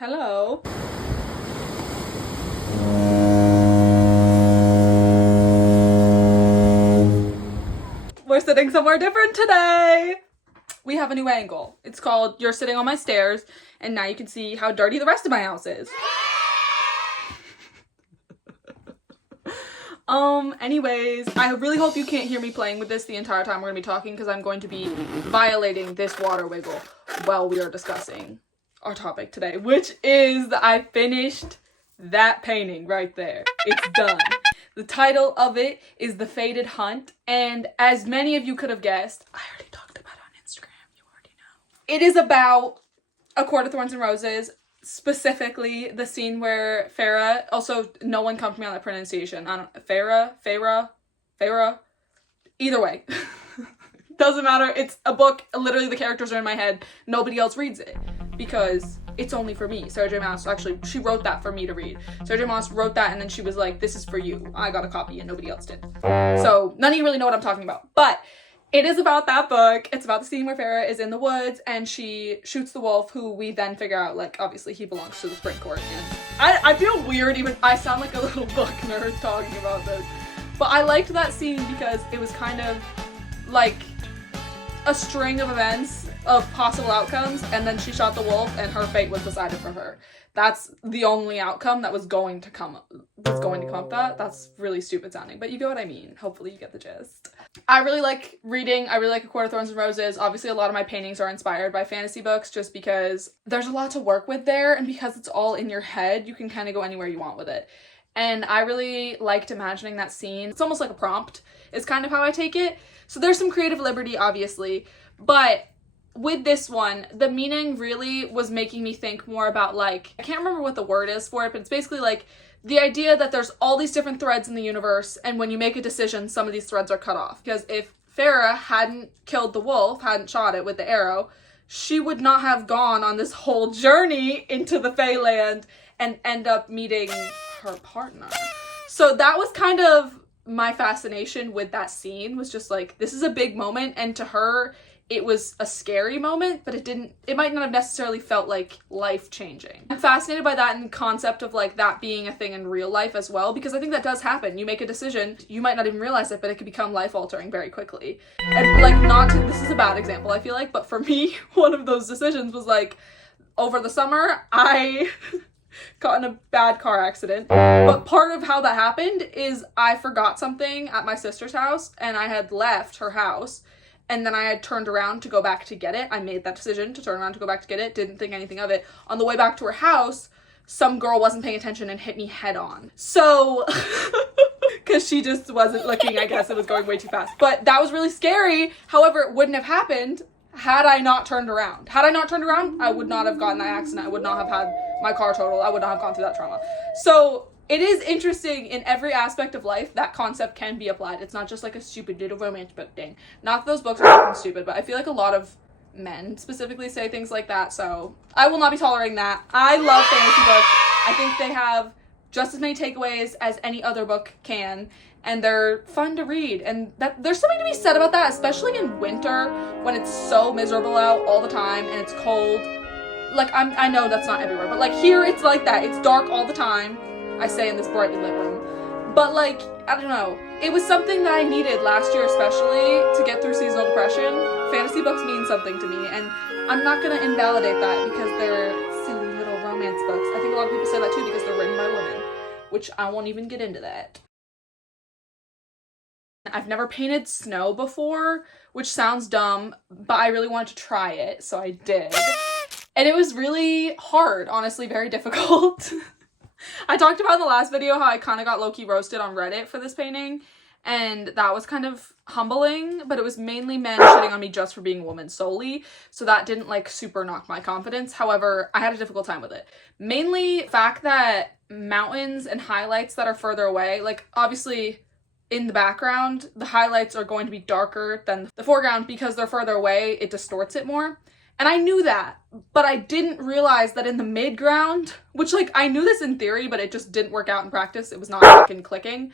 Hello. We're sitting somewhere different today. We have a new angle. It's called You're Sitting on My Stairs, and now you can see how dirty the rest of my house is. Anyways, I really hope you can't hear me playing with this the entire time we're gonna be talking, because I'm going to be violating this water wiggle while we are discussing our topic today, which is I finished that painting right there. It's done. The title of it is The Faded Hunt, and as many of you could have guessed, I already talked about it on Instagram, you already know. It is about A Court of Thorns and Roses, specifically the scene where Farah, also no one come to me on that pronunciation, Farah, either way. Doesn't matter, it's a book, literally the characters are in my head, nobody else reads it, because it's only for me. Sarah J. Maas, actually, she wrote that for me to read. Sarah J. Maas wrote that, and then she was like, this is for you. I got a copy, and nobody else did. So, none of you really know what I'm talking about. But, it is about that book. It's about the scene where Farah is in the woods, and she shoots the wolf, who we then figure out, like, obviously he belongs to the Spring Court. And I feel weird, even, I sound like a little book nerd talking about this. But I liked that scene because it was kind of, like, a string of events of possible outcomes, and then she shot the wolf and her fate was decided for her. That's the only outcome that was going to come up that's really stupid sounding, but you get what I mean. Hopefully you get the gist. I really like reading. I really like A Court of Thorns and Roses. Obviously a lot of my paintings are inspired by fantasy books just because there's a lot to work with there, and because it's all in your head, you can kind of go anywhere you want with it. And I really liked imagining that scene. It's almost like a prompt is kind of how I take it. So there's some creative liberty, obviously, but with this one, the meaning really was making me think more about, like, I can't remember what the word is for it, but it's basically like the idea that there's all these different threads in the universe, and when you make a decision, some of these threads are cut off. Because if Farah hadn't killed the wolf, hadn't shot it with the arrow, she would not have gone on this whole journey into the Feyland and end up meeting her partner. So that was kind of my fascination with that scene, was just like, this is a big moment, and to her it was a scary moment, but it might not have necessarily felt like life-changing. I'm fascinated by that and the concept of, like, that being a thing in real life as well, because I think that does happen. You make a decision, you might not even realize it, but it could become life-altering very quickly. And, like, this is a bad example, I feel like, but for me, one of those decisions was, like, over the summer, I got in a bad car accident. But part of how that happened is I forgot something at my sister's house, and I had left her house, and then I had turned around to go back to get it. I made that decision to turn around to go back to get it, didn't think anything of it. On the way back to her house, some girl wasn't paying attention and hit me head on. So, because she just wasn't looking, I guess it was going way too fast. But that was really scary. However, it wouldn't have happened had I not turned around. Had I not turned around, I would not have gotten that accident. I would not have had my car totaled. I would not have gone through that trauma. So it is interesting in every aspect of life that concept can be applied. It's not just like a stupid little romance book thing. Not that those books are fucking stupid, but I feel like a lot of men specifically say things like that, so I will not be tolerating that. I love fantasy books. I think they have just as many takeaways as any other book can, and they're fun to read, and that there's something to be said about that, especially in winter when it's so miserable out all the time and it's cold. Like, I know that's not everywhere, but like here it's like that. It's dark all the time. I say in this brightly lit room. But, like, I don't know. It was something that I needed last year, especially, to get through seasonal depression. Fantasy books mean something to me, and I'm not gonna invalidate that because they're silly little romance books. I think a lot of people say that too because they're written by women, which I won't even get into that. I've never painted snow before, which sounds dumb, but I really wanted to try it, so I did. And it was really hard, honestly, very difficult. I talked about in the last video how I kind of got low-key roasted on Reddit for this painting, and that was kind of humbling, but it was mainly men shitting on me just for being a woman solely, so that didn't, like, super knock my confidence. However, I had a difficult time with it. Mainly the fact that mountains and highlights that are further away, like, obviously in the background, the highlights are going to be darker than the foreground because they're further away, it distorts it more. And I knew that, but I didn't realize that in the midground, which, like, I knew this in theory, but it just didn't work out in practice. It was not fucking clicking.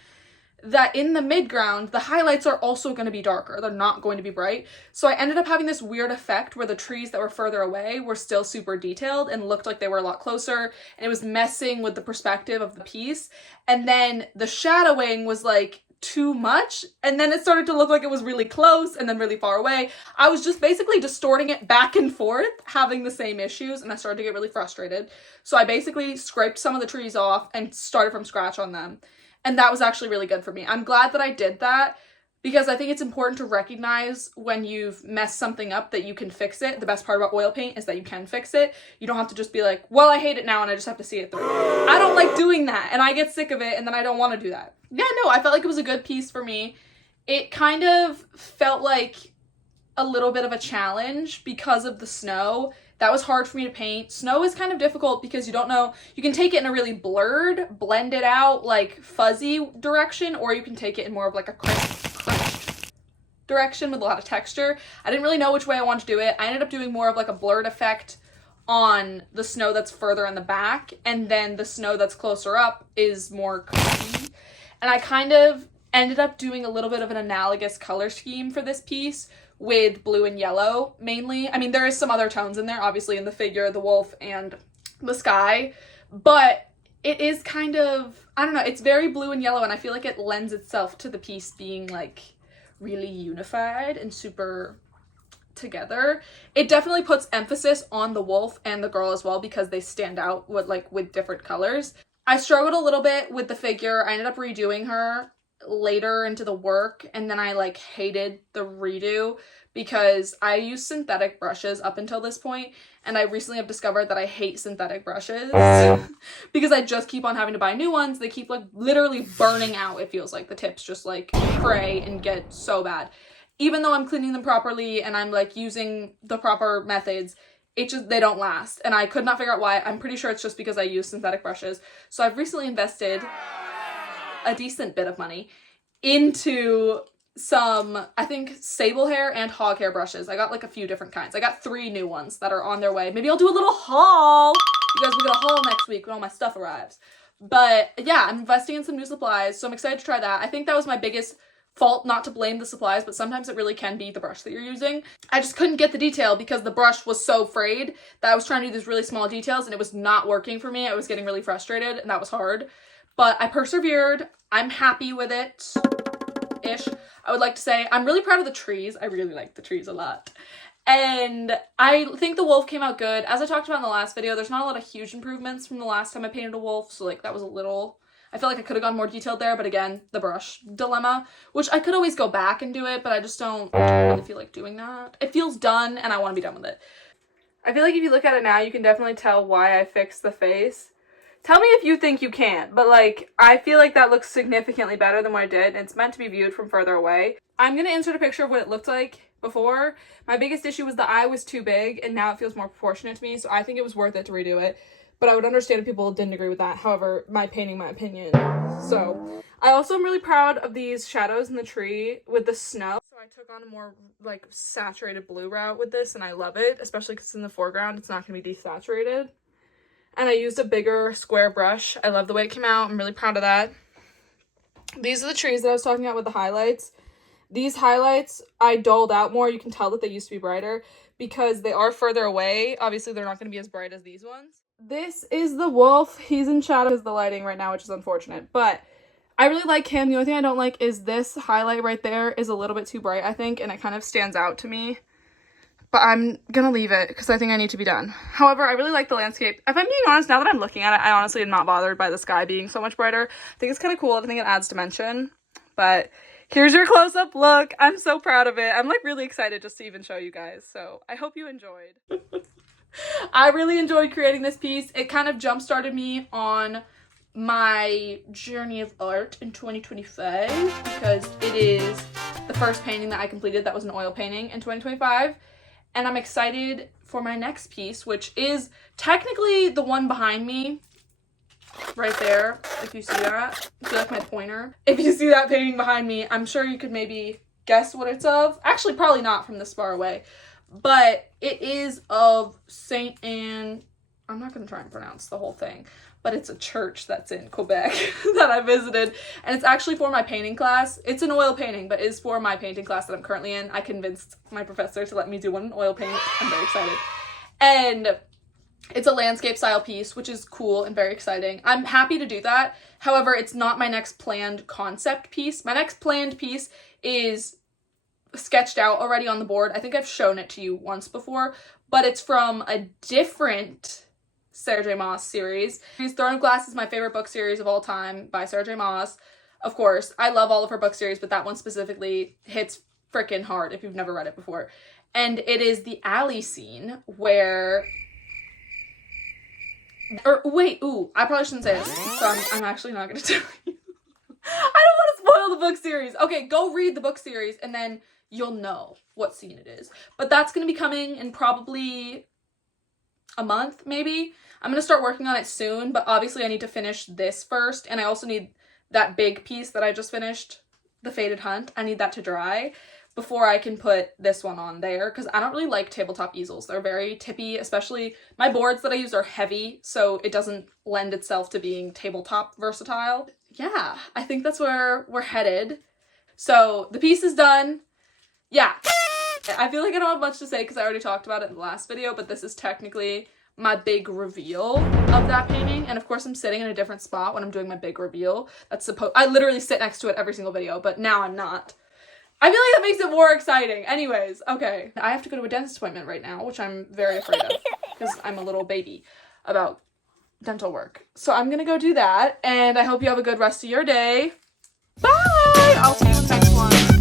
that in the midground, the highlights are also going to be darker. They're not going to be bright. So I ended up having this weird effect where the trees that were further away were still super detailed and looked like they were a lot closer, and it was messing with the perspective of the piece. And then the shadowing was like too much, and then it started to look like it was really close and then really far away. I was just basically distorting it back and forth, having the same issues, and I started to get really frustrated. So I basically scraped some of the trees off and started from scratch on them. And that was actually really good for me. I'm glad that I did that, because I think it's important to recognize when you've messed something up that you can fix it. The best part about oil paint is that you can fix it. You don't have to just be like, well, I hate it now and I just have to see it through. I don't like doing that, and I get sick of it, and then I don't want to do that. Yeah, no, I felt like it was a good piece for me. It kind of felt like a little bit of a challenge because of the snow. That was hard for me to paint. Snow is kind of difficult because you don't know, you can take it in a really blurred, blended out, like fuzzy direction, or you can take it in more of like a crunched direction with a lot of texture. I didn't really know which way I wanted to do it. I ended up doing more of like a blurred effect on the snow that's further in the back, and then the snow that's closer up is more crunchy. And I kind of ended up doing a little bit of an analogous color scheme for this piece with blue and yellow mainly. I mean, there is some other tones in there, obviously, in the figure, the wolf, and the sky, but it is kind of, I don't know, it's very blue and yellow, and I feel like it lends itself to the piece being like really unified and super together. It definitely puts emphasis on the wolf and the girl as well, because they stand out with different colors. I struggled a little bit with the figure. I ended up redoing her later into the work, and then I like hated the redo because I used synthetic brushes up until this point, and I recently have discovered that I hate synthetic brushes because I just keep on having to buy new ones. They keep like literally burning out. It feels like the tips just like fray and get so bad. Even though I'm cleaning them properly and I'm like using the proper methods, they don't last, and I could not figure out why. I'm pretty sure it's just because I use synthetic brushes. So I've recently invested a decent bit of money into some, I think, sable hair and hog hair brushes. I got like a few different kinds. I got 3 new ones that are on their way. Maybe I'll do a little haul. You guys will get a haul next week when all my stuff arrives. But yeah, I'm investing in some new supplies, so I'm excited to try that. I think that was my biggest fault, not to blame the supplies, but sometimes it really can be the brush that you're using. I just couldn't get the detail because the brush was so frayed that I was trying to do these really small details and it was not working for me. I was getting really frustrated, and that was hard. But I persevered. I'm happy with it-ish. I would like to say I'm really proud of the trees. I really like the trees a lot. And I think the wolf came out good. As I talked about in the last video, there's not a lot of huge improvements from the last time I painted a wolf, so like that was a little, I feel like I could have gone more detailed there, but again, the brush dilemma, which I could always go back and do it, but I just don't really feel like doing that. It feels done, and I want to be done with it. I feel like if you look at it now, you can definitely tell why I fixed the face. Tell me if you think you can, but like, I feel like that looks significantly better than what I did, and it's meant to be viewed from further away. I'm going to insert a picture of what it looked like before. My biggest issue was the eye was too big, and now it feels more proportionate to me, so I think it was worth it to redo it. But I would understand if people didn't agree with that. However, my opinion. So, I also am really proud of these shadows in the tree with the snow. So I took on a more like saturated blue route with this, and I love it, especially because in the foreground it's not going to be desaturated. And I used a bigger square brush. I love the way it came out. I'm really proud of that. These are the trees that I was talking about with the highlights. These highlights I dulled out more. You can tell that they used to be brighter because they are further away. Obviously, they're not going to be as bright as these ones. This is the wolf. He's in shadow because of the lighting right now, which is unfortunate. But I really like him. The only thing I don't like is this highlight right there is a little bit too bright, I think, and it kind of stands out to me. But I'm gonna leave it because I think I need to be done. However, I really like the landscape. If I'm being honest, now that I'm looking at it, I honestly am not bothered by the sky being so much brighter. I think it's kind of cool. I think it adds dimension. But here's your close-up look. I'm so proud of it. I'm like really excited just to even show you guys. So I hope you enjoyed. I really enjoyed creating this piece. It kind of jump-started me on my journey of art in 2025 because it is the first painting that I completed that was an oil painting in 2025. And I'm excited for my next piece, which is technically the one behind me right there, if you see that. I feel like my pointer. If you see that painting behind me, I'm sure you could maybe guess what it's of. Actually, probably not from this far away. But it is of Saint Anne. I'm not going to try and pronounce the whole thing. but it's a church that's in Quebec that I visited, and it's actually for my painting class. It's an oil painting, but is for my painting class that I'm currently in. I convinced my professor to let me do one in oil paint. I'm very excited. And it's a landscape style piece, which is cool and very exciting. I'm happy to do that. However, it's not my next planned concept piece. My next planned piece is sketched out already on the board. I think I've shown it to you once before, but it's from a different Sarah J. Maas series. Throne of Glass is my favorite book series of all time by Sarah J. Maas. Of course, I love all of her book series, but that one specifically hits freaking hard if you've never read it before. And it is the alley scene where... I probably shouldn't say this, so I'm actually not going to tell you. I don't want to spoil the book series. Okay, go read the book series, and then you'll know what scene it is. But that's going to be coming in probably a month, maybe. I'm going to start working on it soon, but obviously I need to finish this first, and I also need that big piece that I just finished, The Fated Hunt. I need that to dry before I can put this one on there, because I don't really like tabletop easels. They're very tippy, especially my boards that I use are heavy, so it doesn't lend itself to being tabletop versatile. Yeah, I think that's where we're headed. So the piece is done. Yeah, I feel like I don't have much to say because I already talked about it in the last video, but this is technically my big reveal of that painting. And of course I'm sitting in a different spot when I'm doing my big reveal. I literally sit next to it every single video, but now I'm not. I feel like that makes it more exciting. Anyways, okay. I have to go to a dentist appointment right now, which I'm very afraid of because I'm a little baby about dental work. So I'm gonna go do that, and I hope you have a good rest of your day. Bye! I'll see you in the next one.